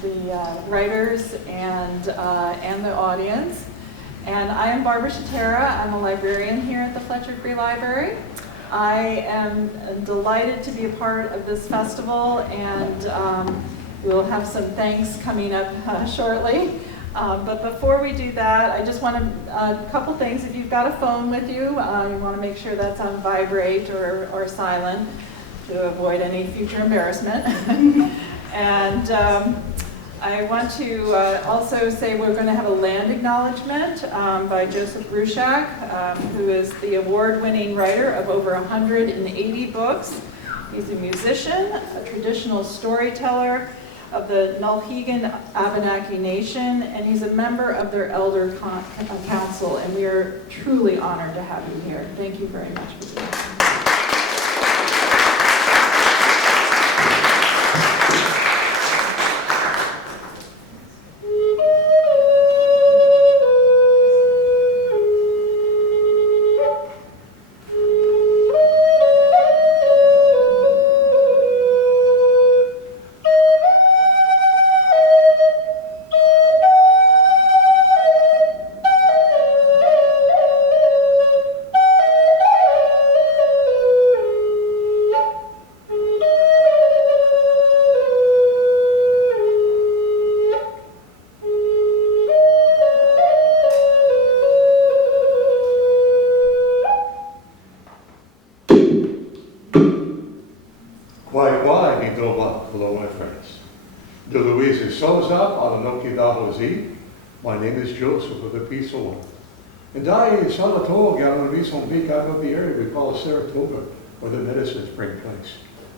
the writers and the audience. And I am Barbara Shatera. I'm a librarian here at the Fletcher Free Library. I am delighted to be a part of this festival, and we'll have some thanks coming up shortly. But before we do that, I just want a couple things. If you've got a phone with you, you want to make sure that's on vibrate or silent to avoid any future embarrassment. And I want to also say we're going to have a land acknowledgement by Joseph Rushak, who is the award-winning writer of over 180 books. He's a musician, a traditional storyteller of the Nulhegan Abenaki Nation, and he's a member of their Elder Council, and we are truly honored to have you here. Thank you very much for being here. My name is Joseph of the Peace of One. And I Salatoga on the Reason Peak out of the area we call Saratoga, where the medicine spring place,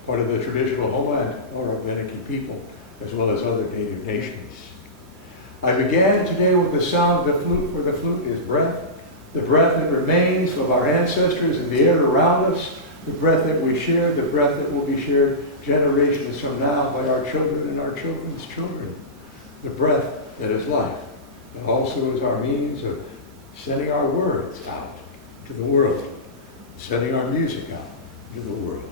part of the traditional homeland of our Abenaki people, as well as other native nations. I began today with the sound of the flute, for the flute is breath, the breath that remains of our ancestors in the air around us, the breath that we share, the breath that will be shared generations from now by our children and our children's children, the breath that is life. It also is our means of sending our words out to the world, sending our music out to the world.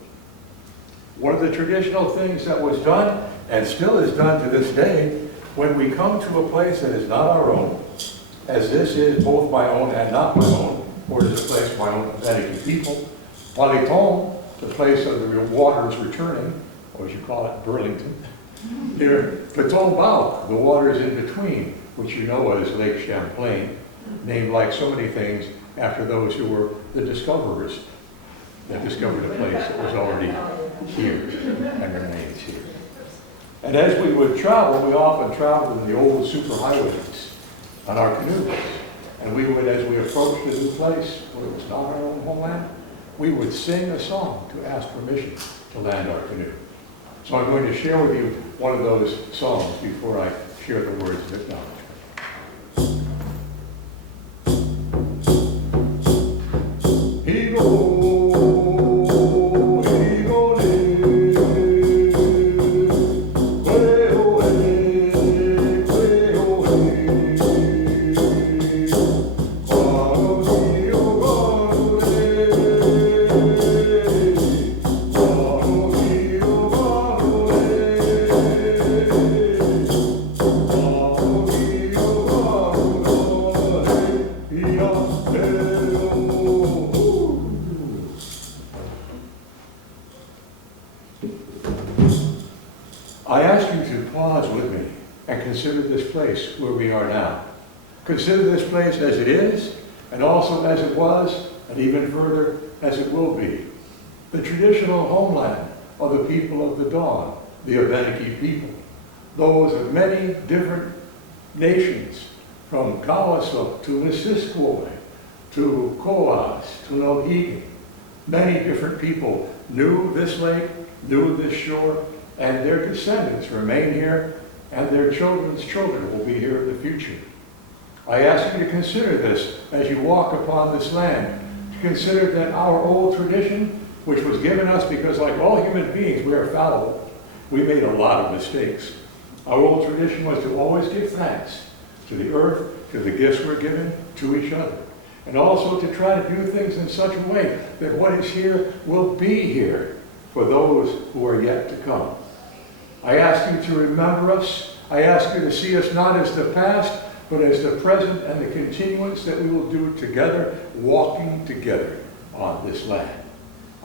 One of the traditional things that was done, and still is done to this day, when we come to a place that is not our own, as this is both my own and not my own, or it is a place of my own Abenaki people, Paliton, the place of the waters returning, or as you call it, Burlington, here, Petombao, the waters in between, which you know as Lake Champlain, named like so many things after those who were the discoverers that discovered a place that was already here and remains here. And as we would travel, we often traveled in the old superhighways on our canoes. And we would, as we approached a new place where it was not our own homeland, we would sing a song to ask permission to land our canoe. So I'm going to share with you one of those songs before I share the words of acknowledgement. Where we are now. Consider this place as it is, and also as it was, and even further as it will be. The traditional homeland of the people of the dawn, the Abenaki people, those of many different nations, from Kawasuk to Missisquoi, to Coas, to Nulhegan. Many different people knew this lake, knew this shore, and their descendants remain here, and their children's children will be here in the future. I ask you to consider this as you walk upon this land, to consider that our old tradition, which was given us because like all human beings, we are fallible. We made a lot of mistakes. Our old tradition was to always give thanks to the earth, to the gifts we're given, to each other. And also to try to do things in such a way that what is here will be here for those who are yet to come. I ask you to remember us. I ask you to see us not as the past, but as the present and the continuance that we will do together, walking together on this land.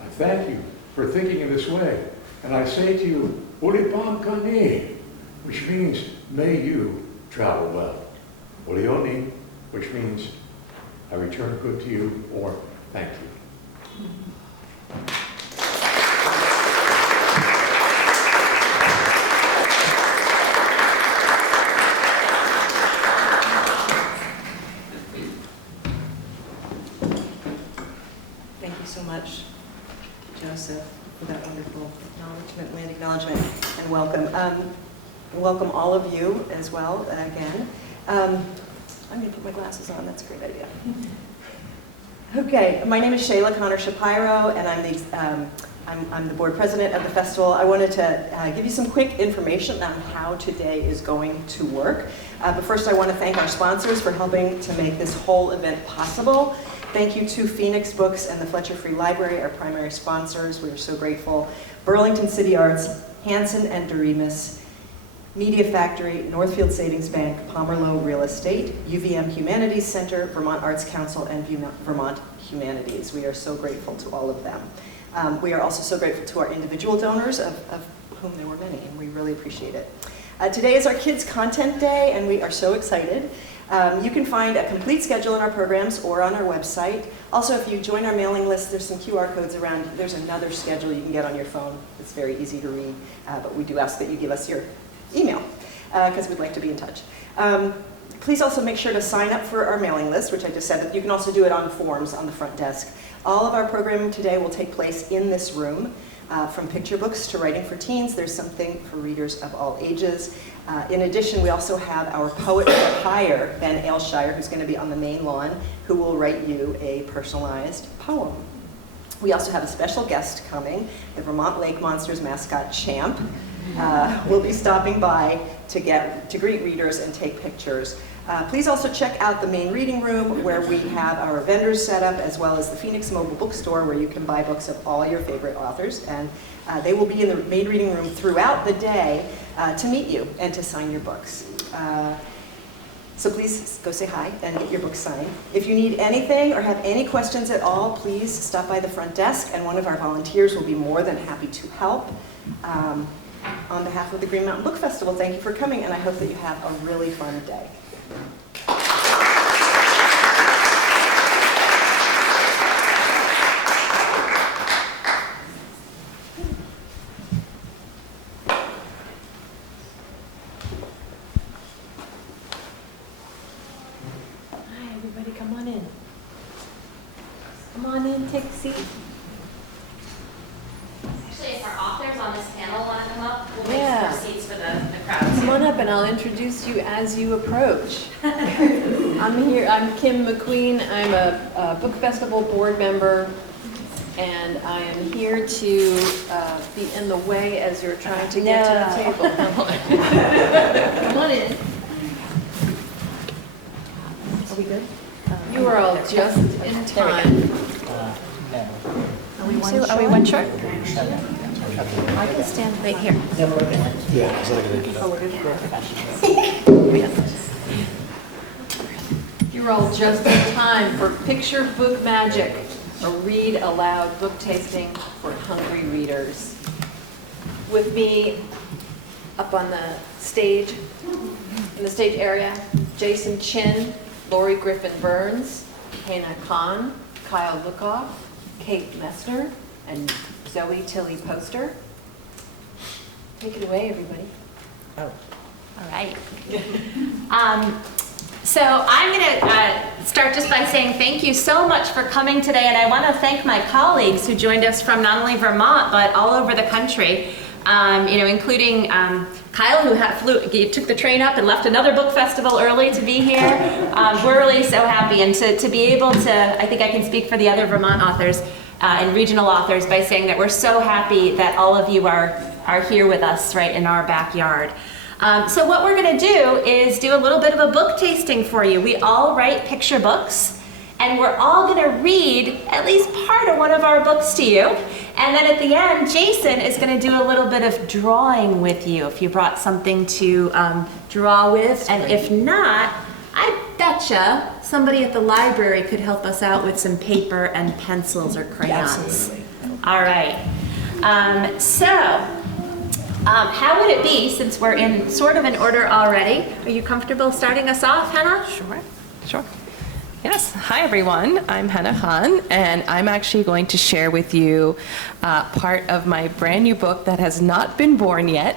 I thank you for thinking in this way. And I say to you, Ulipam Kani, which means, may you travel well. Ulioni, which means, I return good to you, or thank you. Thank you so much, Joseph, for that wonderful acknowledgement, land acknowledgement, and welcome. Welcome all of you as well, again. I'm going to put my glasses on, that's a great idea. Okay, my name is Shayla Connor Shapiro, and I'm the board president of the festival. I wanted to give you some quick information on how today is going to work. But first I want to thank our sponsors for helping to make this whole event possible. Thank you to Phoenix Books and the Fletcher Free Library, our primary sponsors. We are so grateful. Burlington City Arts, Hanson and Doremus, Media Factory, Northfield Savings Bank, Pomerleau Real Estate, UVM Humanities Center, Vermont Arts Council, and Vermont Humanities. We are so grateful to all of them. We are also so grateful to our individual donors, of whom there were many, and we really appreciate it. Today is our Kids Content Day, and we are so excited. You can find a complete schedule in our programs or on our website. Also, if you join our mailing list, there's some QR codes around. There's another schedule you can get on your phone. It's very easy to read, but we do ask that you give us your email, because we'd like to be in touch. Please also make sure to sign up for our mailing list, which I just said, but you can also do it on forms on the front desk. All of our programming today will take place in this room. From picture books to writing for teens, there's something for readers of all ages. In addition, we also have our poet for hire, Ben Aylshire, who's going to be on the main lawn, who will write you a personalized poem. We also have a special guest coming, the Vermont Lake Monsters mascot, Champ. Will be stopping by to greet readers and take pictures. Please also check out the main reading room, where we have our vendors set up, as well as the Phoenix Mobile Bookstore, where you can buy books of all your favorite authors. And they will be in the main reading room throughout the day to meet you and to sign your books. So please go say hi and get your book signed. If you need anything or have any questions at all, please stop by the front desk, and one of our volunteers will be more than happy to help. On behalf of the Green Mountain Book Festival, thank you for coming, and I hope that you have a really fun day. Hi, everybody, come on in. Come on in, take a seat. Actually, if our authors on this panel want to come up, we'll make Yeah. some seats for the crowd. Come on up and I'll introduce you as you approach. I'm Kim McQueen. I'm a book festival board member, and I am here to be in the way as you're trying to get to the table. Come on. Come on in. Are we good? You are all just in time. Are we one short? I can stand right here. You're all just in time for Picture Book Magic, a read-aloud book tasting for hungry readers. With me up on the stage, in the stage area, Jason Chin, Loree Griffin Burns, Hena Khan, Kyle Lukoff, Kate Messner, and Zoe Tilley Poster. Take it away, everybody. All right. So I'm going to start just by saying thank you so much for coming today, and I want to thank my colleagues who joined us from not only Vermont but all over the country, including Kyle, who took the train up and left another book festival early to be here. We're really so happy, and to be able to, I think I can speak for the other Vermont authors and regional authors by saying that we're so happy that all of you are here with us right in our backyard. So what we're going to do is do a little bit of a book tasting for you. We all write picture books, and we're all gonna read at least part of one of our books to you. And then at the end, Jason is gonna do a little bit of drawing with you if you brought something to draw with. And if not, I betcha somebody at the library could help us out with some paper and pencils or crayons. Absolutely. All right. How would it be, since we're in sort of an order already, are you comfortable starting us off, Hena? Sure. Yes, hi everyone, I'm Hena Han, and I'm actually going to share with you part of my brand new book that has not been born yet.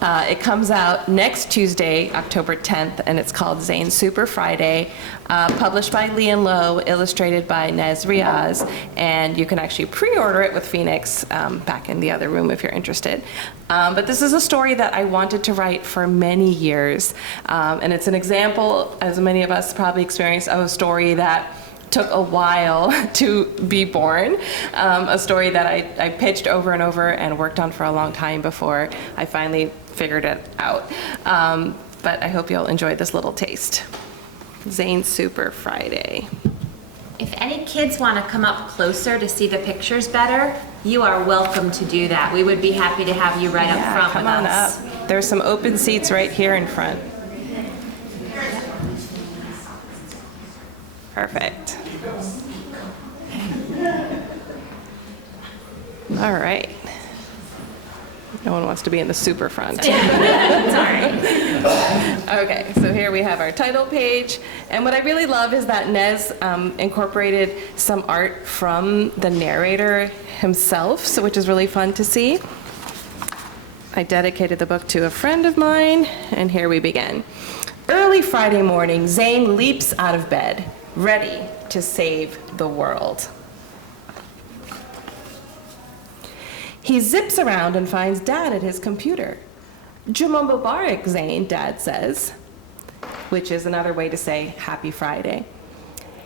It comes out next Tuesday, October 10th, and it's called Zane's Super Friday, published by Lee & Low, illustrated by Nez Riaz, and you can actually pre-order it with Phoenix back in the other room if you're interested. But this is a story that I wanted to write for many years, and it's an example, as many of us probably experienced, of a story that took a while to be born, a story that I pitched over and over and worked on for a long time before I finally figured it out. But I hope you'll enjoy this little taste. Zane's Super Friday. If any kids want to come up closer to see the pictures better, you are welcome to do that. We would be happy to have you right up front Come with on us. up. There's some open seats right here in front. Perfect. All right. No one wants to be in the super front. Sorry. Okay, so here we have our title page. And what I really love is that Nez incorporated some art from the narrator himself, so which is really fun to see. I dedicated the book to a friend of mine, and here we begin. Early Friday morning, Zane leaps out of bed, ready to save the world. He zips around and finds Dad at his computer. Juma Mubarak, Zane, Dad says, which is another way to say Happy Friday.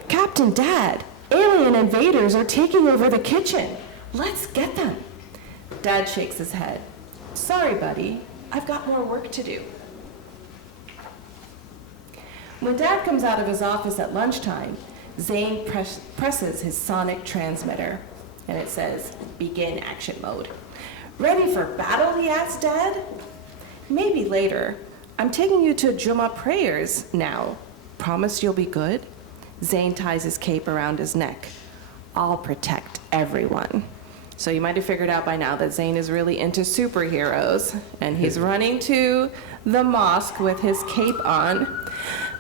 Captain, Dad, alien invaders are taking over the kitchen. Let's get them. Dad shakes his head. Sorry, buddy, I've got more work to do. When Dad comes out of his office at lunchtime, Zane presses his sonic transmitter, and it says, begin action mode. Ready for battle, he asks Dad. Maybe later. I'm taking you to Juma prayers now. Promise you'll be good? Zane ties his cape around his neck. I'll protect everyone. So you might have figured out by now that Zane is really into superheroes, and he's running to the mosque with his cape on.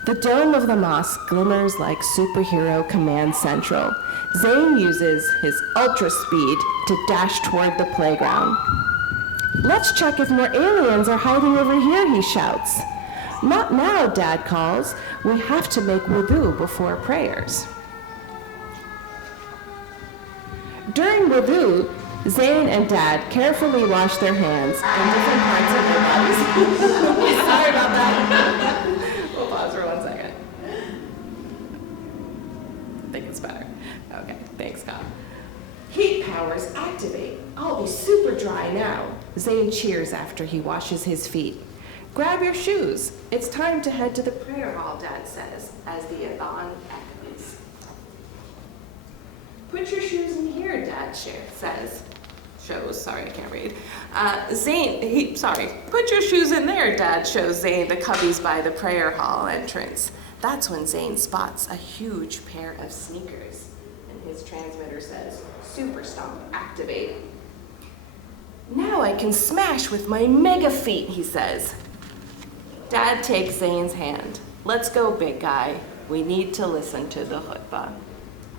The dome of the mosque glimmers like superhero command central. Zane uses his ultra speed to dash toward the playground. Let's check if more aliens are hiding over here, he shouts. Not now, Dad calls. We have to make wudu before prayers. During wudu, Zane and Dad carefully wash their hands and different parts of their bodies. Sorry about that. We'll pause for 1 second. I think it's better. Okay, thanks, Kyle. Heat powers activate. I'll be super dry now. Zane cheers after he washes his feet. Grab your shoes. It's time to head to the prayer hall, Dad says, as the adhan echoes. Put your shoes in here, Dad says. Sorry, I can't read. Put your shoes in there, Dad shows Zane the cubbies by the prayer hall entrance. That's when Zane spots a huge pair of sneakers, and his transmitter says, Super Stomp activate. Now I can smash with my mega feet, he says. Dad takes Zane's hand. Let's go, big guy. We need to listen to the khutbah.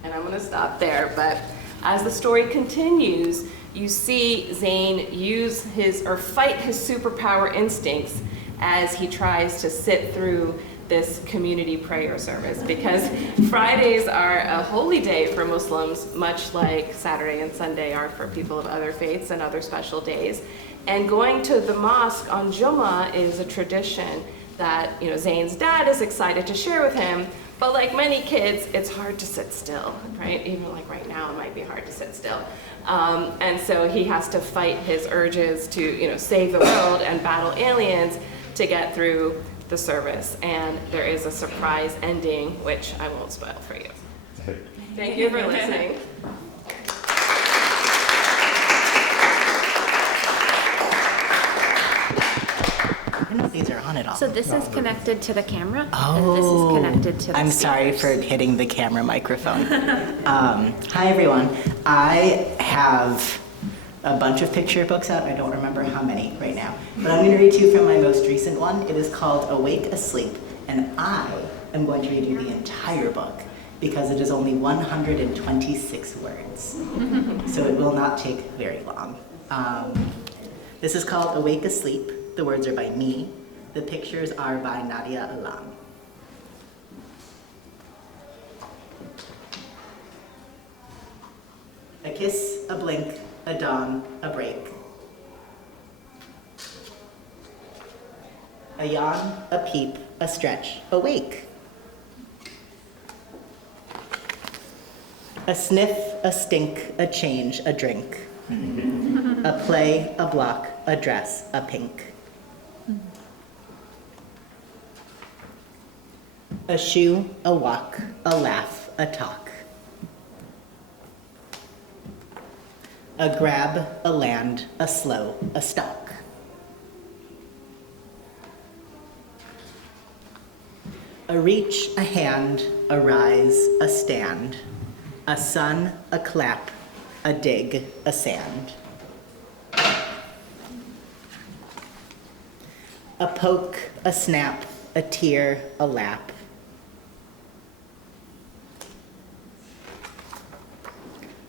And I'm going to stop there, but as the story continues, you see Zane fight his superpower instincts as he tries to sit through this community prayer service, because Fridays are a holy day for Muslims, much like Saturday and Sunday are for people of other faiths and other special days. And going to the mosque on Jummah is a tradition that, Zane's dad is excited to share with him. But like many kids, it's hard to sit still, right? Even like right now, it might be hard to sit still. And so he has to fight his urges to, save the world and battle aliens to get through the service. And there is a surprise ending, which I won't spoil for you. Thank you for listening. I don't know if these are on at all. So this is connected to the camera, Oh, and this is connected to the I'm sorry for speakers. hitting the camera microphone. Hi, everyone. I have a bunch of picture books out. I don't remember how many right now. But I'm going to read to you from my most recent one. It is called Awake, Asleep. And I am going to read you the entire book because it is only 126 words. So it will not take very long. This is called Awake, Asleep. The words are by me. The pictures are by Nadia Alam. A kiss, a blink, a dawn, a break. A yawn, a peep, a stretch, awake. A sniff, a stink, a change, a drink. A play, a block, a dress, a pink. A shoe, a walk, a laugh, a talk. A grab, a land, a slow, a stalk. A reach, a hand, a rise, a stand. A sun, a clap, a dig, a sand. A poke, a snap, a tear, a lap.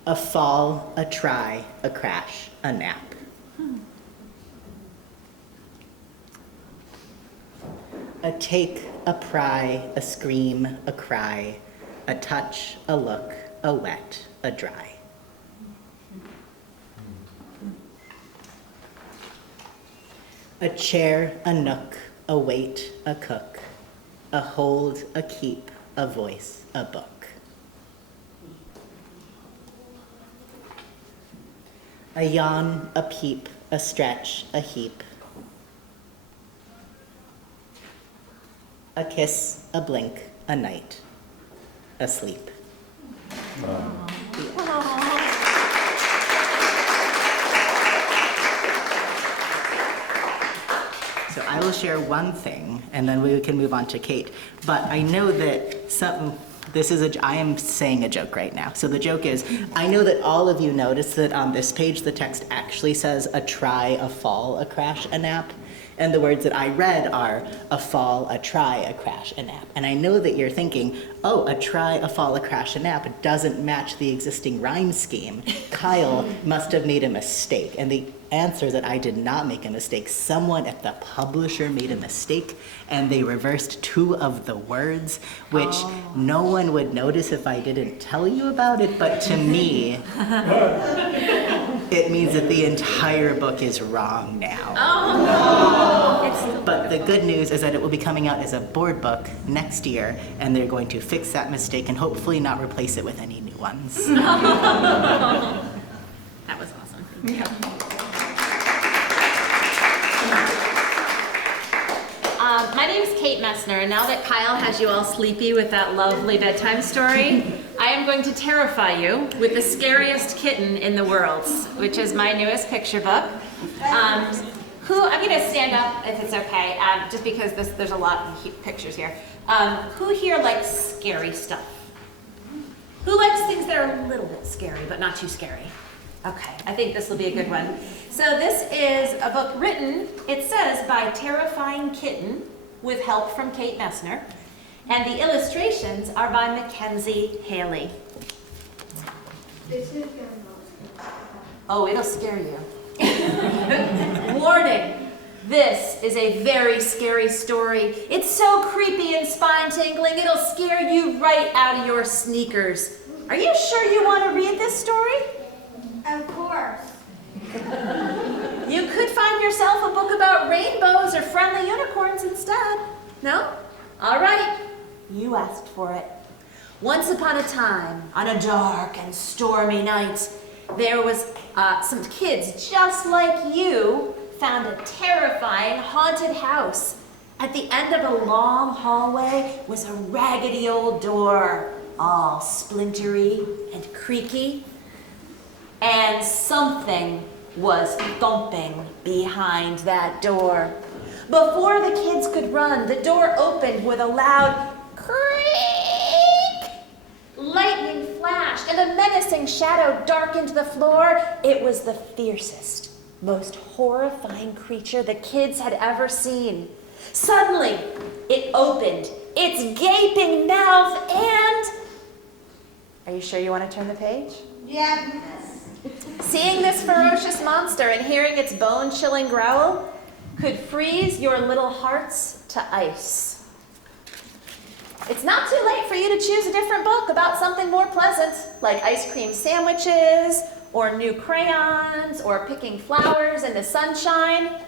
A fall, a try, a crash, a nap. A take, a pry, a scream, a cry, a touch, a look, a wet, a dry. A chair, a nook, a wait, a cook, a hold, a keep, a voice, a book. A yawn, a peep, a stretch, a heap. A kiss, a blink, a night, a sleep. So I will share one thing, and then we can move on to Kate. But I know that I am saying a joke right now. So the joke is, I know that all of you noticed that on this page, the text actually says a try, a fall, a crash, a nap. And the words that I read are a fall, a try, a crash, a nap. And I know that you're thinking, oh, a try, a fall, a crash, a nap doesn't match the existing rhyme scheme. Kyle must have made a mistake. And the answer is that I did not make a mistake. Someone at the publisher made a mistake, and they reversed two of the words, which no one would notice if I didn't tell you about it, but to me, it means that the entire book is wrong now. But the good news is that it will be coming out as a board book next year, and they're going to fix that mistake and hopefully not replace it with any new ones. That was awesome. Yeah. My name's Kate Messner, and now that Kyle has you all sleepy with that lovely bedtime story, I am going to terrify you with the scariest kitten in the world, which is my newest picture book. I'm going to stand up if it's okay, just because there's a lot of pictures here. Who here likes scary stuff? Who likes things that are a little bit scary, but not too scary? Okay, I think this will be a good one. So this is a book written, it says, by Terrifying Kitten, with help from Kate Messner. And the illustrations are by Mackenzie Haley. Oh, it'll scare you. Warning, this is a very scary story. It's so creepy and spine-tingling, it'll scare you right out of your sneakers. Are you sure you want to read this story? Of course. You could find yourself a book about rainbows or friendly unicorns instead. No? All right. You asked for it. Once upon a time, on a dark and stormy night, there was some kids just like you found a terrifying haunted house. At the end of a long hallway was a raggedy old door. all splintery and creaky, and something was thumping behind that door. Before the kids could run, the door opened with a loud creak. Lightning flashed, and a menacing shadow darkened the floor. It was the fiercest, most horrifying creature the kids had ever seen. Suddenly, it opened its gaping mouth and... Are you sure you want to turn the page? Yes. Seeing this ferocious monster and hearing its bone-chilling growl could freeze your little hearts to ice. It's not too late for you to choose a different book about something more pleasant, like ice cream sandwiches, or new crayons, or picking flowers in the sunshine.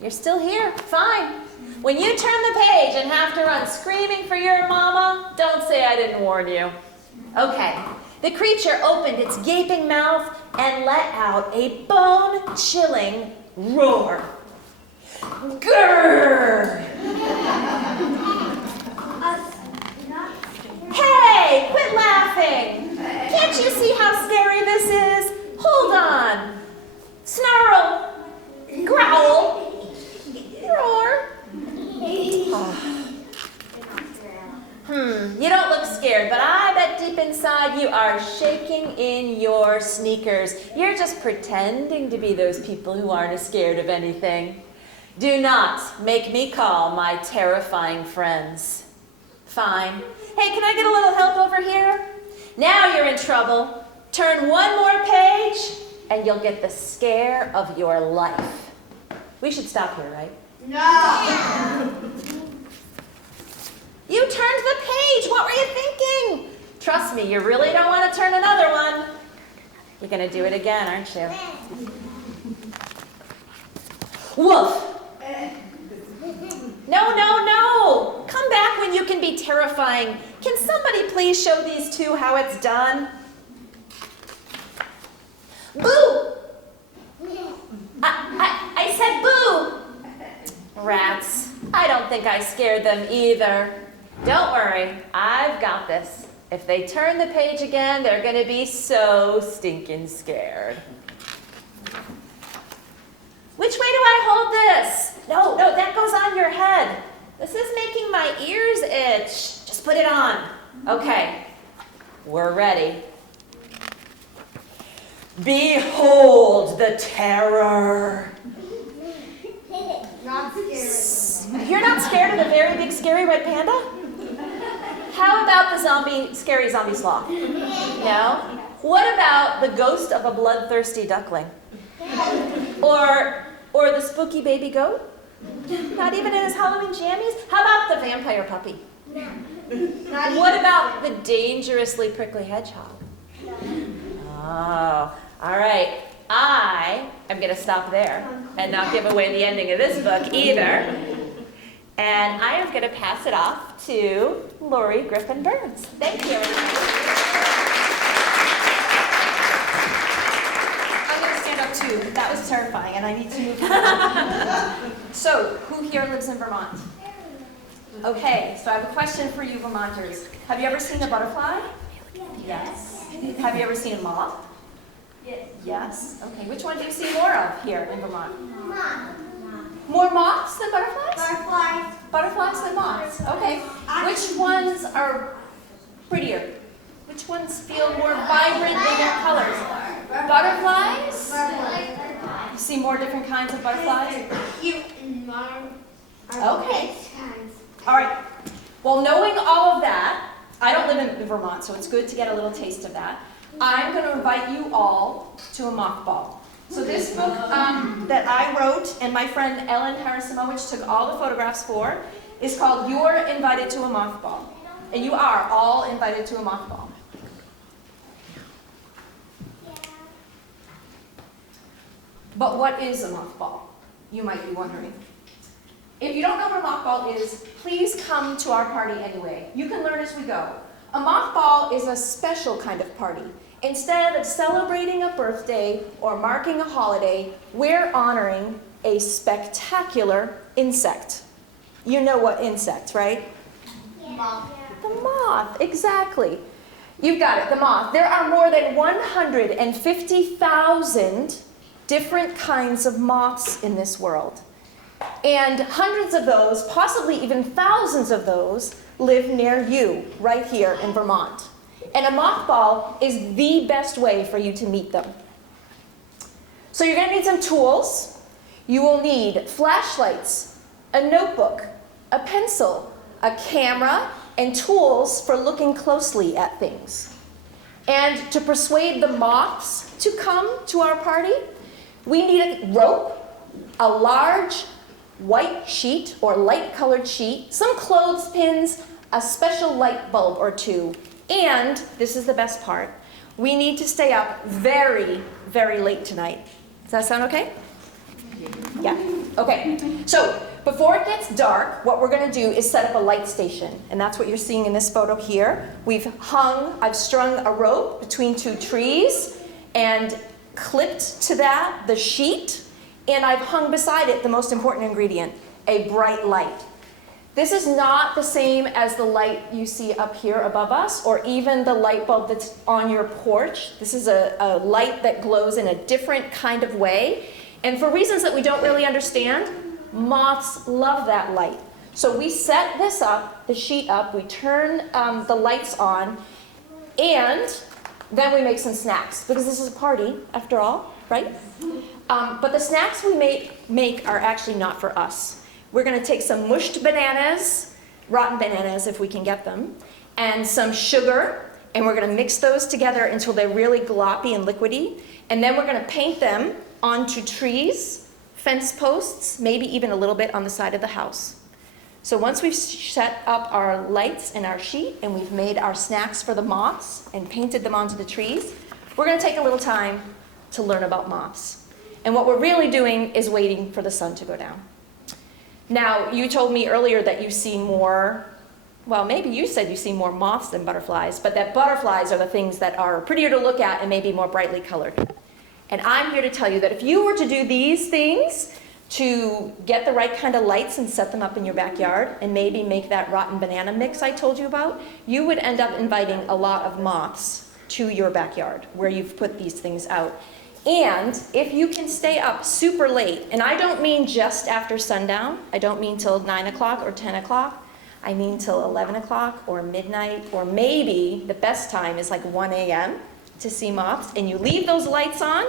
You're still here, fine. When you turn the page and have to run screaming for your mama, don't say I didn't warn you. Okay, the creature opened its gaping mouth and let out a bone-chilling roar. Grrr! Hey, quit laughing! Can't you see how scary this is? Hold on. Snarl. Growl. Roar. You don't look scared, but I bet deep inside you are shaking in your sneakers. You're just pretending to be those people who aren't scared of anything. Do not make me call my terrifying friends. Fine. Hey, can I get a little help over here? Now you're in trouble. Turn one more page, and you'll get the scare of your life. We should stop here, right? No. You turned the page. What were you thinking? Trust me, you really don't want to turn another one. You're going to do it again, aren't you? Woof. No, no, no. Come back when you can be terrifying. Can somebody please show these two how it's done? Boo! I said boo! Rats. I don't think I scared them either. Don't worry, I've got this. If they turn the page again, they're gonna be so stinking scared. Which way do I hold this? No, that goes on your head. This is making my ears itch. Just put it on. Okay, we're ready. Behold the terror. Not scared. You're not scared of the very big, scary red panda? How about the scary zombie sloth? No? What about the ghost of a bloodthirsty duckling? Or the spooky baby goat? Not even in his Halloween jammies? How about the vampire puppy? What about the dangerously prickly hedgehog? Oh, all right. I am going to stop there and not give away the ending of this book either. And I am going to pass it off to Loree Griffin Burns. Thank you, everybody. I'm going to stand up too. That was terrifying, and I need to move on. So, who here lives in Vermont? Okay, so I have a question for you Vermonters. Have you ever seen a butterfly? Yes. Have you ever seen a moth? Yes. Yes. Okay, which one do you see more of here in Vermont? Mom. More moths than butterflies? Butterflies. Butterflies than moths. Okay. Which ones are prettier? Which ones feel more vibrant in their colors? Butterflies? You see more different kinds of butterflies? Cute and mom. Okay. All right. Well, knowing all of that, I don't live in Vermont, so it's good to get a little taste of that. I'm going to invite you all to a mothball. So this book that I wrote and my friend Ellen Harasimowicz took all the photographs for is called You're Invited to a Mothball. And you are all invited to a mothball. But what is a mothball? You might be wondering. If you don't know what a mothball is, please come to our party anyway. You can learn as we go. A mothball is a special kind of party. Instead of celebrating a birthday or marking a holiday, we're honoring a spectacular insect. You know what insect, right? Moth. The moth, exactly. You've got it, the moth. There are more than 150,000 different kinds of moths in this world. And hundreds of those, possibly even thousands of those, live near you, right here in Vermont. And a mothball is the best way for you to meet them. So you're going to need some tools. You will need flashlights, a notebook, a pencil, a camera, and tools for looking closely at things. And to persuade the moths to come to our party, we need a rope, a large white sheet or light-colored sheet, some clothespins, a special light bulb or two, and, this is the best part, we need to stay up very, very late tonight. Does that sound okay? Yeah, okay. So, before it gets dark, what we're going to do is set up a light station, and that's what you're seeing in this photo here. I've strung a rope between two trees, and clipped to that the sheet, and I've hung beside it the most important ingredient, a bright light. This is not the same as the light you see up here above us, or even the light bulb that's on your porch. This is a light that glows in a different kind of way. And for reasons that we don't really understand, moths love that light. So we set this up, the sheet up, we turn the lights on, and then we make some snacks, because this is a party, after all, right? But the snacks we make are actually not for us. We're going to take some mushed bananas, rotten bananas if we can get them, and some sugar, and we're going to mix those together until they're really gloppy and liquidy. And then we're going to paint them onto trees, fence posts, maybe even a little bit on the side of the house. So once we've set up our lights and our sheet, and we've made our snacks for the moths and painted them onto the trees, we're going to take a little time to learn about moths. And what we're really doing is waiting for the sun to go down. Now, you told me earlier that you see more, well, maybe you said you see more moths than butterflies, but that butterflies are the things that are prettier to look at and maybe more brightly colored. And I'm here to tell you that if you were to do these things to get the right kind of lights and set them up in your backyard and maybe make that rotten banana mix I told you about, you would end up inviting a lot of moths to your backyard where you've put these things out. And if you can stay up super late, and I don't mean just after sundown, I don't mean till 9 o'clock or 10 o'clock, I mean till 11 o'clock or midnight, or maybe the best time is like 1 a.m. to see moths, and you leave those lights on.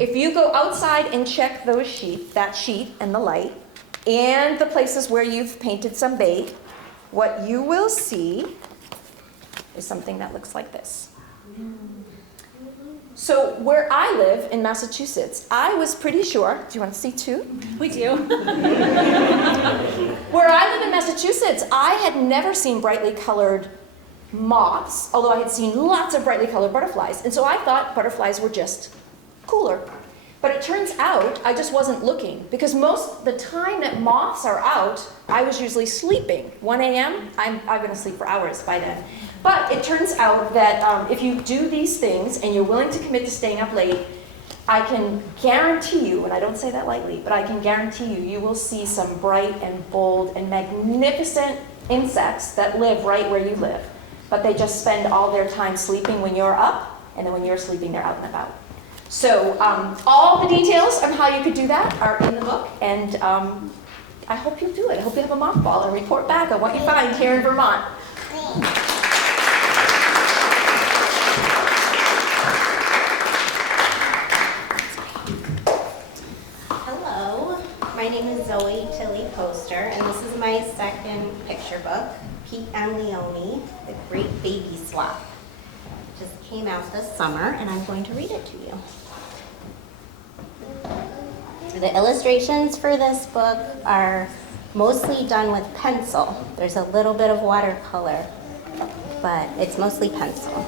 If you go outside and check that sheet and the light, and the places where you've painted some bait, what you will see is something that looks like this. So where I live in Massachusetts, I was pretty sure, do you want to see too? We do. Where I live in Massachusetts, I had never seen brightly colored moths, although I had seen lots of brightly colored butterflies. And so I thought butterflies were just cooler. But it turns out I just wasn't looking, because most of the time that moths are out, I was usually sleeping. 1 a.m., I've been asleep for hours by then. But it turns out that if you do these things and you're willing to commit to staying up late, I can guarantee you, and I don't say that lightly, but I can guarantee you, you will see some bright and bold and magnificent insects that live right where you live. But they just spend all their time sleeping when you're up, and then when you're sleeping, they're out and about. So all the details on how you could do that are in the book, and I hope you do it. I hope you have a mothball and report back on what you find here in Vermont. Hello, my name is Zoe Tilley Poster, and this is my second picture book, Pete and Leone, The Great Baby Sloth. It just came out this summer, and I'm going to read it to you. The illustrations for this book are mostly done with pencil. There's a little bit of watercolor, but it's mostly pencil.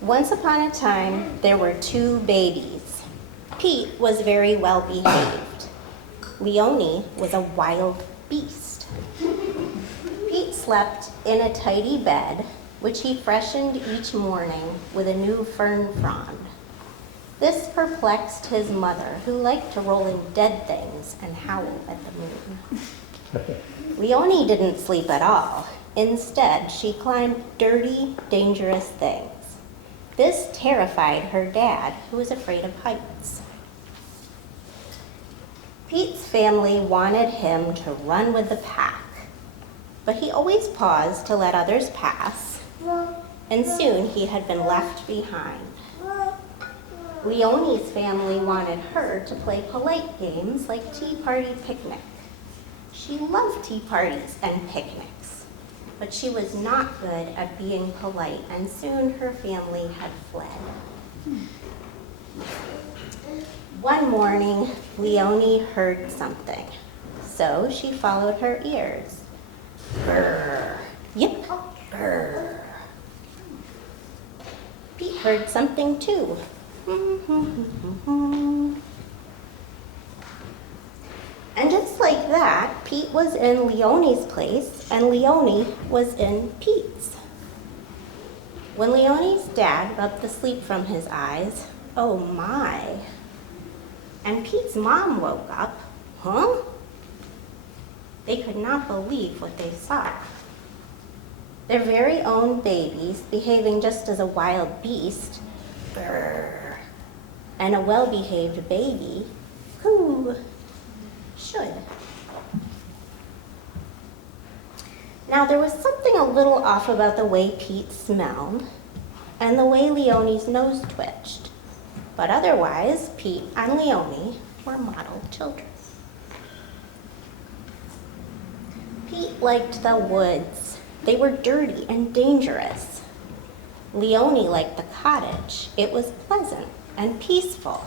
Once upon a time, there were two babies. Pete was very well behaved. Leone was a wild beast. Pete slept in a tidy bed, which he freshened each morning with a new fern frond. This perplexed his mother, who liked to roll in dead things and howl at the moon. Leone didn't sleep at all. Instead, she climbed dirty, dangerous things. This terrified her dad, who was afraid of heights. Pete's family wanted him to run with the pack, but he always paused to let others pass, and soon he had been left behind. Leonie's family wanted her to play polite games like tea party picnic. She loved tea parties and picnics, but she was not good at being polite, and soon her family had fled. One morning, Leonie heard something, so she followed her ears. Grrr, yip, grrr. Pete heard something too. And just like that, Pete was in Leonie's place and Leonie was in Pete's. When Leonie's dad rubbed the sleep from his eyes, oh my. And Pete's mom woke up, huh? They could not believe what they saw. Their very own babies behaving just as a wild beast, grrr, and a well-behaved baby, who should. Now there was something a little off about the way Pete smelled and the way Leonie's nose twitched, but otherwise Pete and Leonie were model children. Pete liked the woods. They were dirty and dangerous. Leonie liked the cottage. It was pleasant and peaceful.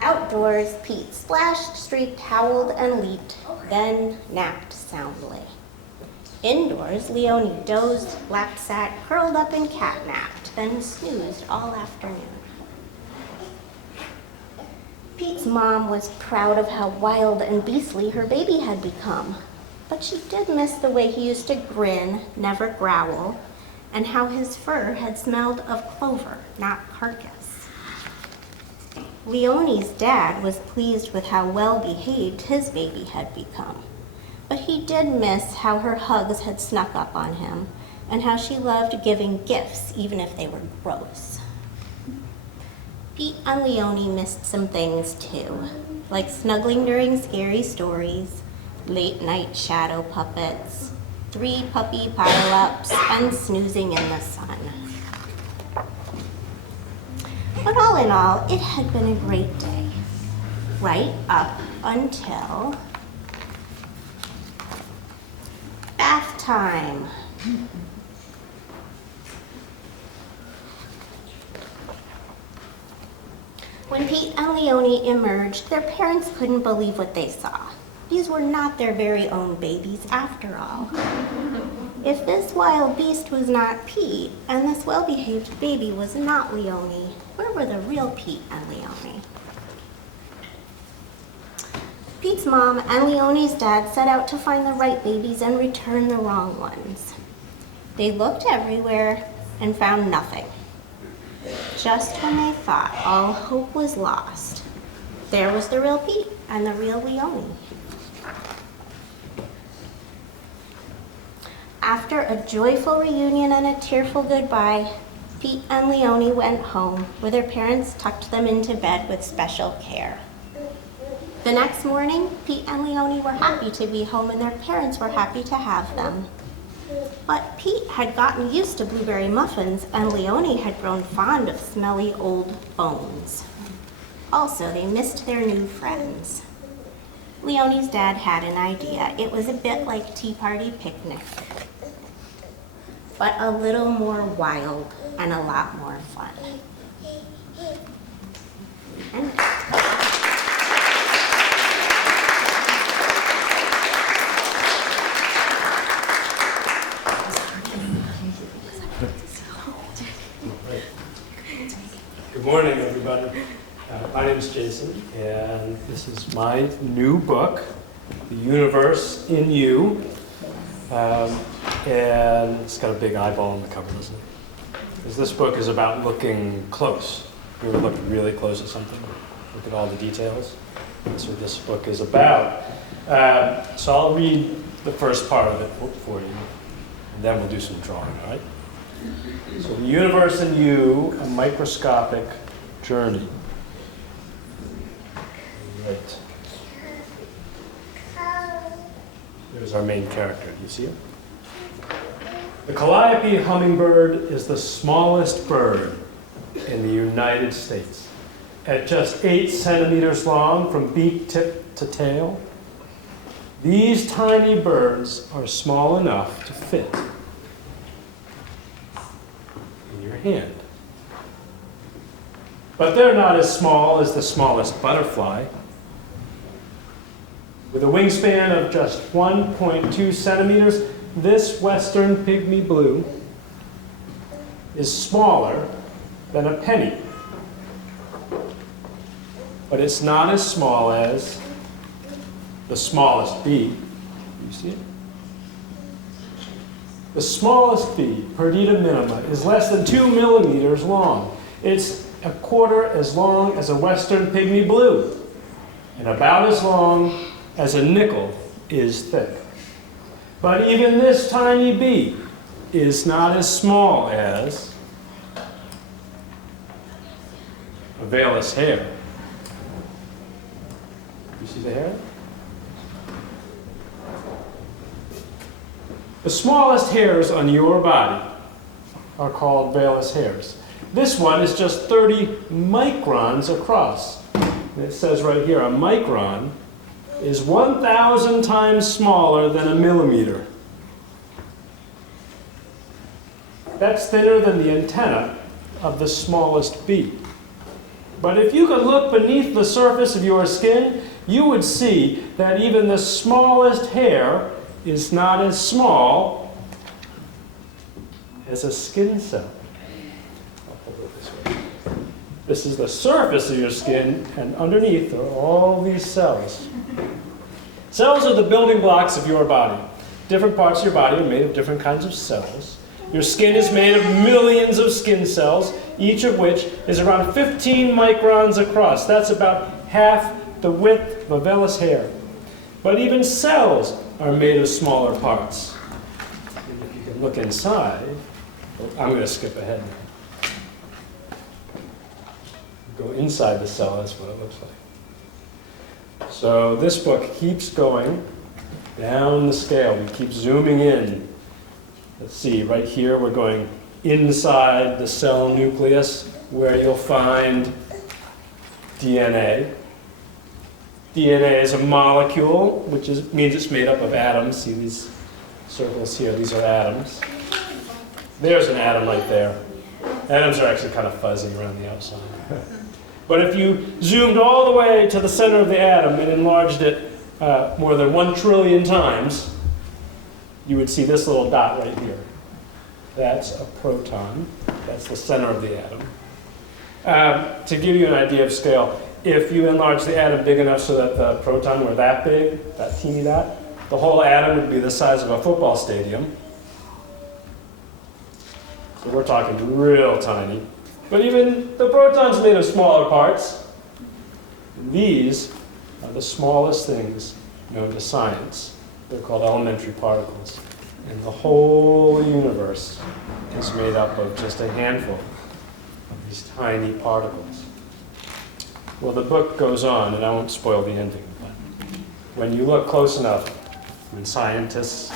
Outdoors, Pete splashed, streaked, howled, and leaped, then napped soundly. Indoors, Leonie dozed, lap sat, curled up and cat-napped, then snoozed all afternoon. Pete's mom was proud of how wild and beastly her baby had become, but she did miss the way he used to grin, never growl, and how his fur had smelled of clover, not carcass. Leonie's dad was pleased with how well-behaved his baby had become, but he did miss how her hugs had snuck up on him and how she loved giving gifts even if they were gross. Pete and Leonie missed some things too, like snuggling during scary stories, late-night shadow puppets, 3 puppy pile-ups, and snoozing in the sun. But all in all, it had been a great day, right up until bath time. When Pete and Leonie emerged, their parents couldn't believe what they saw. These were not their very own babies after all. If this wild beast was not Pete, and this well-behaved baby was not Leonie, where were the real Pete and Leonie? Pete's mom and Leonie's dad set out to find the right babies and return the wrong ones. They looked everywhere and found nothing. Just when they thought all hope was lost, there was the real Pete and the real Leonie. After a joyful reunion and a tearful goodbye, Pete and Leonie went home, where their parents tucked them into bed with special care. The next morning, Pete and Leonie were happy to be home, and their parents were happy to have them. But Pete had gotten used to blueberry muffins, and Leonie had grown fond of smelly old bones. Also, they missed their new friends. Leonie's dad had an idea. It was a bit like tea party picnic, but a little more wild and a lot more fun. And good morning, everybody. My name is Jason, and this is my new book, The Universe in You. And it's got a big eyeball on the cover, doesn't it? Because this book is about looking close. You ever look really close at something? Look at all the details. That's what this book is about. So I'll read the first part of it for you, and then we'll do some drawing, all right? So the universe and you, a microscopic journey. Right. There's our main character. Do you see him? The calliope hummingbird is the smallest bird in the United States. At just 8 centimeters long from beak tip to tail, these tiny birds are small enough to fit in your hand. But they're not as small as the smallest butterfly. With a wingspan of just 1.2 centimeters, this western pygmy blue is smaller than a penny. But it's not as small as the smallest bee. You see it? The smallest bee, Perdita minima, is less than 2 millimeters long. It's a quarter as long as a western pygmy blue, and about as long as a nickel is thick. But even this tiny bee is not as small as a Valus hare. You see the hare? The smallest hairs on your body are called Valus hairs. This one is just 30 microns across. And it says right here, a micron is 1,000 times smaller than a millimeter. That's thinner than the antenna of the smallest bee. But if you could look beneath the surface of your skin, you would see that even the smallest hair is not as small as a skin cell. I'll hold it this way. This is the surface of your skin, and underneath are all these cells. Cells are the building blocks of your body. Different parts of your body are made of different kinds of cells. Your skin is made of millions of skin cells, each of which is around 15 microns across. That's about half the width of a Valus hair. But even cells are made of smaller parts. And if you can look inside, I'm going to skip ahead now. Go inside the cell, that's what it looks like. So this book keeps going down the scale. We keep zooming in. Let's see, right here we're going inside the cell nucleus where you'll find DNA. DNA is a molecule, which means it's made up of atoms. See these circles here? These are atoms. There's an atom right there. Atoms are actually kind of fuzzy around the outside. But if you zoomed all the way to the center of the atom and enlarged it more than 1 trillion times, you would see this little dot right here. That's a proton. That's the center of the atom. To give you an idea of scale, if you enlarge the atom big enough so that the proton were that big, that teeny dot, the whole atom would be the size of a football stadium. So we're talking real tiny. But even the proton's made of smaller parts. These are the smallest things known to science. They're called elementary particles. And the whole universe is made up of just a handful of these tiny particles. Well, the book goes on, and I won't spoil the ending, but when you look close enough, when scientists,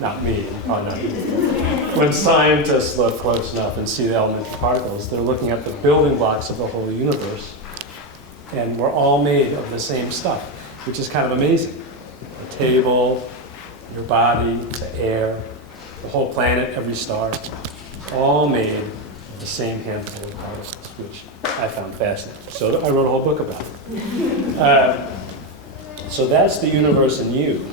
not me, probably not you, when scientists look close enough and see the elementary particles, they're looking at the building blocks of the whole universe, and we're all made of the same stuff, which is kind of amazing. The table, your body, the air, the whole planet, every star, all made of the same handful of particles, which I found fascinating. So I wrote a whole book about it. So that's the universe and you,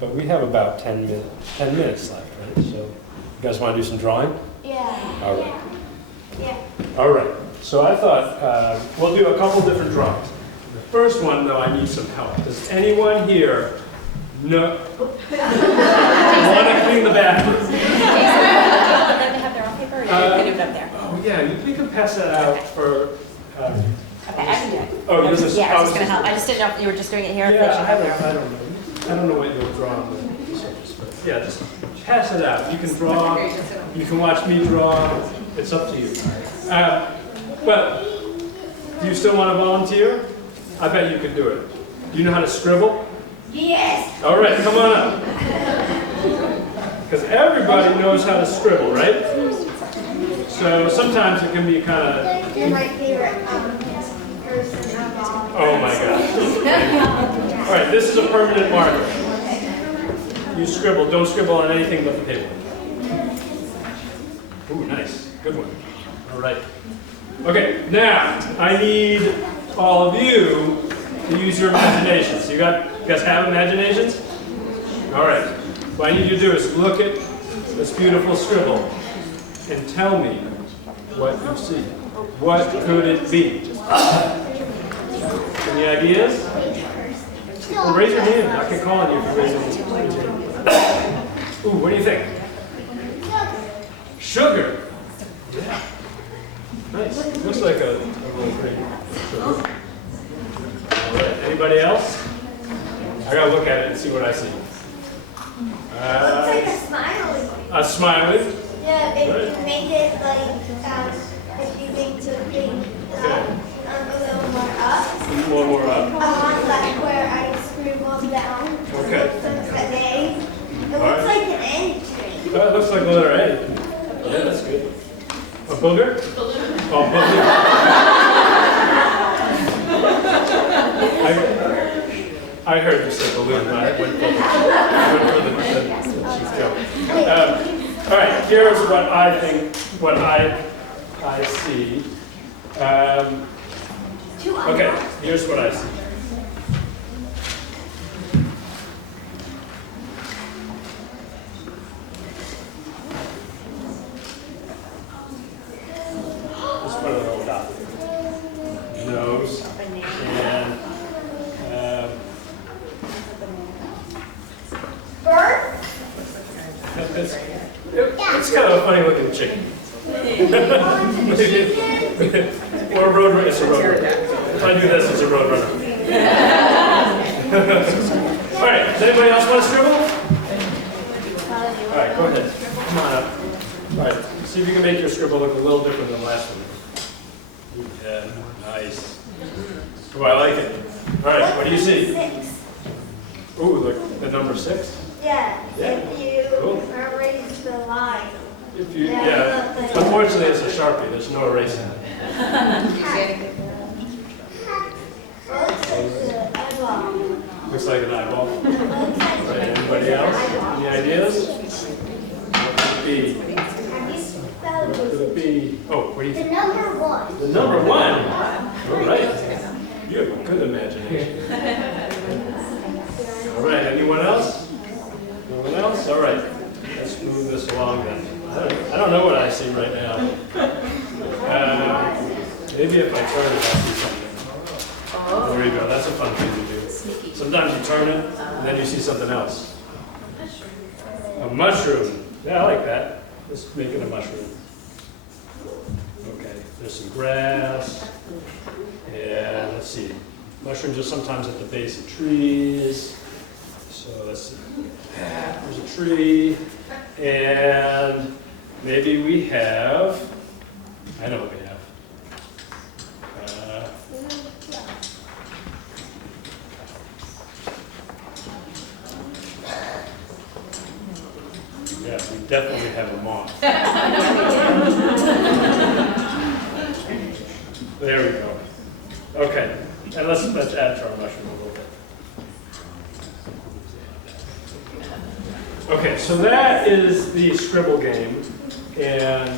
but we have about 10 minutes left, right? So you guys want to do some drawing? Yeah. All right. Yeah. All right. So I thought we'll do a couple different drawings. The first one, though, I need some help. Does anyone here want to clean the bathroom? Do you want them to have their own paper, or you can do it up there? Oh, yeah, you can pass that out for Okay, I can do it. Oh, you're just. Yeah, I was just gonna help. I just didn't know if you were just doing it here. If they Yeah, should I have don't, their- I don't know. I don't know what you'll draw on the surface, but yeah, just pass it out. You can draw, you can watch me draw. It's up to you. But do you still want to volunteer? I bet you could do it. Do you know how to scribble? Yes. All right, come on up. Because everybody knows how to scribble, right? So sometimes it can be kind of. You're my favorite person of all. Oh my gosh. All right, this is a permanent marker. You scribble. Don't scribble on anything but the paper. Ooh, nice. Good one. All right. Okay, now I need all of you to use your imaginations. You guys have imaginations? All right. What I need you to do is look at this beautiful scribble and tell me what you see. What could it be? Any ideas? Well, raise your hand. I can call on you if you raise your hand. Ooh, what do you think? Sugar. Yeah. Nice. Looks like a little green sugar. All right. Anybody else? I gotta look at it and see what I see. Looks like a smiley. A smiley. Yeah, if you make it like, if you make the thing a little more up. One more up. Like where I scribbled down. Okay. It looks like an A. It All right. looks like an A tree. It looks like letter A. Yeah, that's good. A booger? Oh, booger. I heard you say balloon, but I went for the chief joke. All right, here's what I think, what I see. Okay, here's what I see. Let's put a little dot. Nose. And Bird? it's kind of a funny looking chicken. Or a road runner. It's a road runner. If I do this, it's a road runner. All right, does anybody else want to scribble? All right, go ahead. Come on up. All right, see if you can make your scribble look a little different than the last one. Yeah, nice. Oh, I like it. All right, what do you see? 6. Ooh, look, the number 6. Yeah, Yeah. if you Cool. erase the line. If you, yeah. Unfortunately, it's a Sharpie. There's no erasing it. Looks like an eyeball. Right, anybody else? Any ideas? What could it be? What could it be? Oh, what do you The think? number 1. The number 1. All right. You have a good imagination. All right. Anyone else? No one else? All right. Let's move this along then. I don't know what I see right now. Maybe if I turn it, I'll see something. There you go. That's a fun thing to do. Sometimes you turn it, and then you see something else. A mushroom. Yeah, I like that. Let's make it a mushroom. Okay, there's some grass. And let's see. Mushrooms are sometimes at the base of trees. So let's see. There's a tree. And maybe we have, I know what we have. Yes, we definitely have a moth. There we go. Okay, and let's add to our mushroom a little bit. Okay, so that is the scribble game, and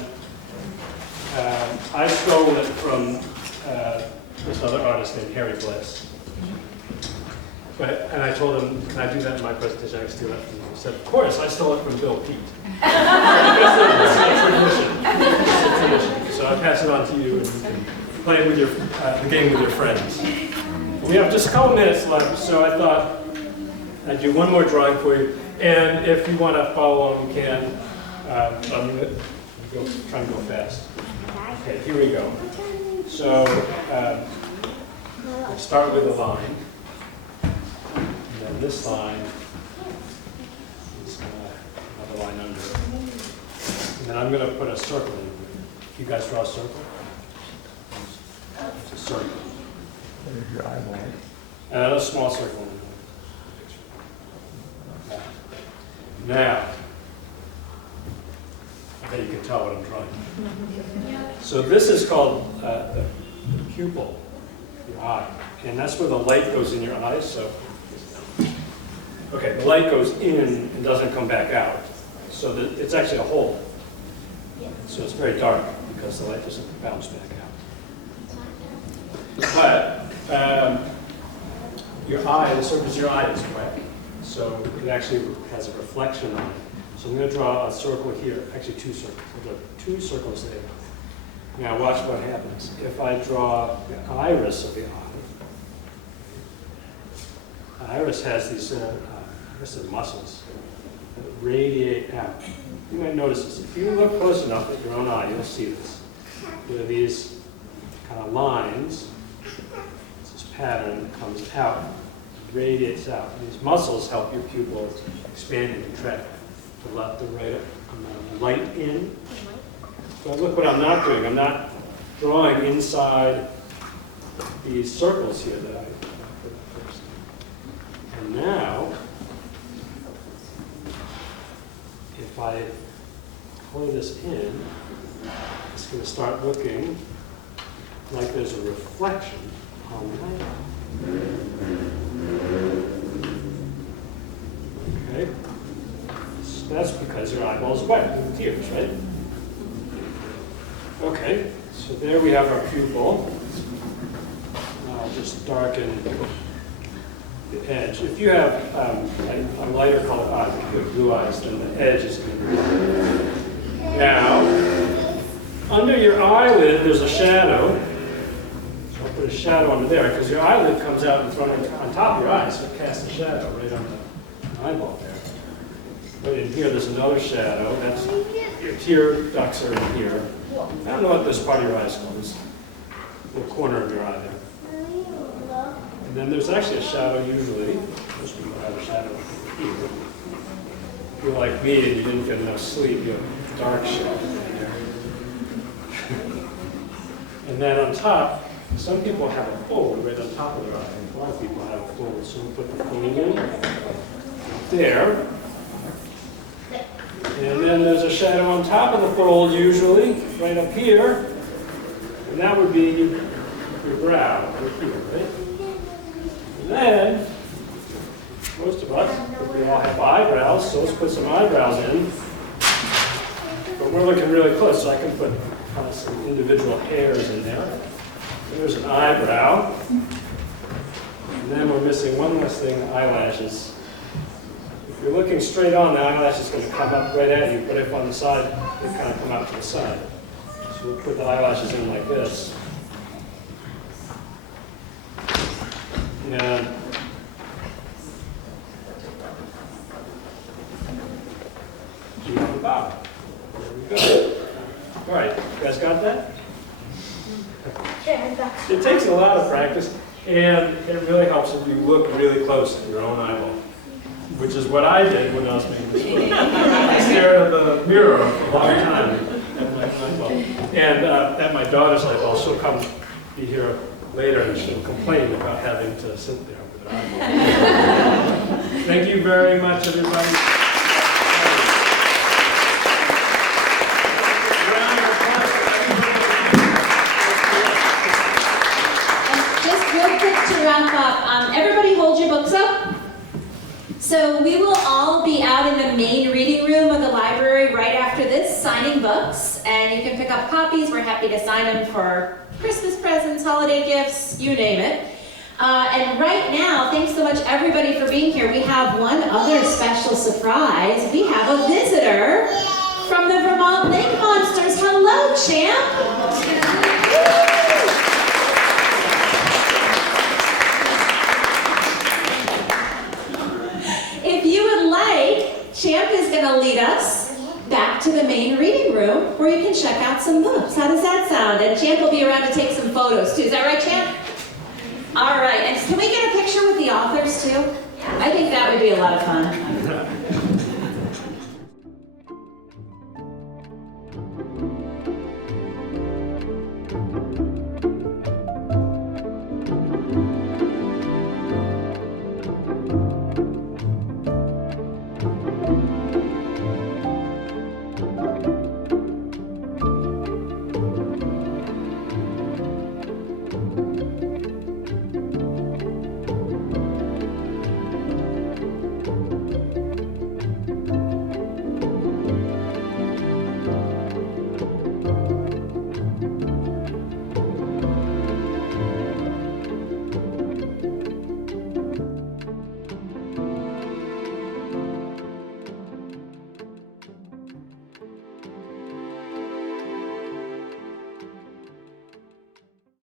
I stole it from this other artist named Harry Bliss. And I told him, can I do that in my presentation? I can steal that from you. He said, of course, I stole it from Bill Pete. It's a tradition. It's a tradition. So I pass it on to you, and you can play with the game with your friends. We have just a couple minutes left, so I thought I'd do one more drawing for you. And if you want to follow along, you can. I'm going to try and go fast. Okay, here we go. So I start with a line, and then this line is another line under it. And then I'm going to put a circle in. You guys draw a circle? It's a circle. There's your eyeball. And a small circle. Now, I bet you can tell what I'm drawing. So this is called the pupil, your eye. And that's where the light goes in your eyes. So, okay, the light goes in and doesn't come back out. So it's actually a hole. So it's very dark because the light doesn't bounce back out. But your eye, the surface of your eye is wet. So it actually has a reflection on it. So I'm going to draw a circle here, actually two circles. I'll draw two circles there. Now watch what happens. If I draw the iris of the eye, iris has these muscles that radiate out. You might notice this. If you look close enough at your own eye, you'll see this. There are these kind of lines. This pattern that comes out, radiates out. And these muscles help your pupil expand and contract to let the right amount of light in. But look what I'm not doing. I'm not drawing inside these circles here that I put first. And now, if I pull this in, it's going to start looking like there's a reflection on the light. Okay? So that's because your eyeball's wet with tears, right? Okay, so there we have our pupil. I'll just darken the edge. If you have a lighter colored eye, if you have blue eyes, then the edge is going to be darker. Now, under your eyelid, there's a shadow. So I'll put a shadow under there because your eyelid comes out in front of, on top of your eye, so it casts a shadow right on the eyeball there. But in here, there's another shadow. That's your tear ducts are in here. I don't know what this part of your eye is called. This little corner of your eye there. And then there's actually a shadow usually. Most people have a shadow here. If you're like me and you didn't get enough sleep, you have a dark shadow in there. And then on top, some people have a fold right on top of their eye. A lot of people have a fold. So we put the fold in there. And then there's a shadow on top of the fold usually, right up here. And that would be your brow, right here, right? And then, most of us, we all have eyebrows, so let's put some eyebrows in. But we're looking really close, so I can put some individual hairs in there. There's an eyebrow. And then we're missing one last thing, eyelashes. If you're looking straight on, the eyelash is going to come up right at you, but if on the side, they kind of come out to the side. So we'll put the eyelashes in like this. And you have a bow. There we go. All right, you guys got that? It takes a lot of practice, and it really helps if you look really close at your own eyeball, which is what I did when I was making this book. I stared at the mirror for a long time at my eyeball. And at my daughter's eyeball, she'll come be here later and she'll complain about having to sit there with her eyeball. Thank you very much, everybody. Wrap up. Everybody hold your books up. So we will all be out in the main reading room of the library right after this, signing books, and you can pick up copies. We're happy to sign them for Christmas presents, holiday gifts, you name it. And right now, thanks so much everybody for being here. We have one other special surprise. We have a visitor from the Vermont Lake Monsters. Hello, champ. Champ is going to lead us back to the main reading room where you can check out some books. How does that sound? And Champ will be around to take some photos too. Is that right, Champ? All right, and can we get a picture with the authors too? I think that would be a lot of fun.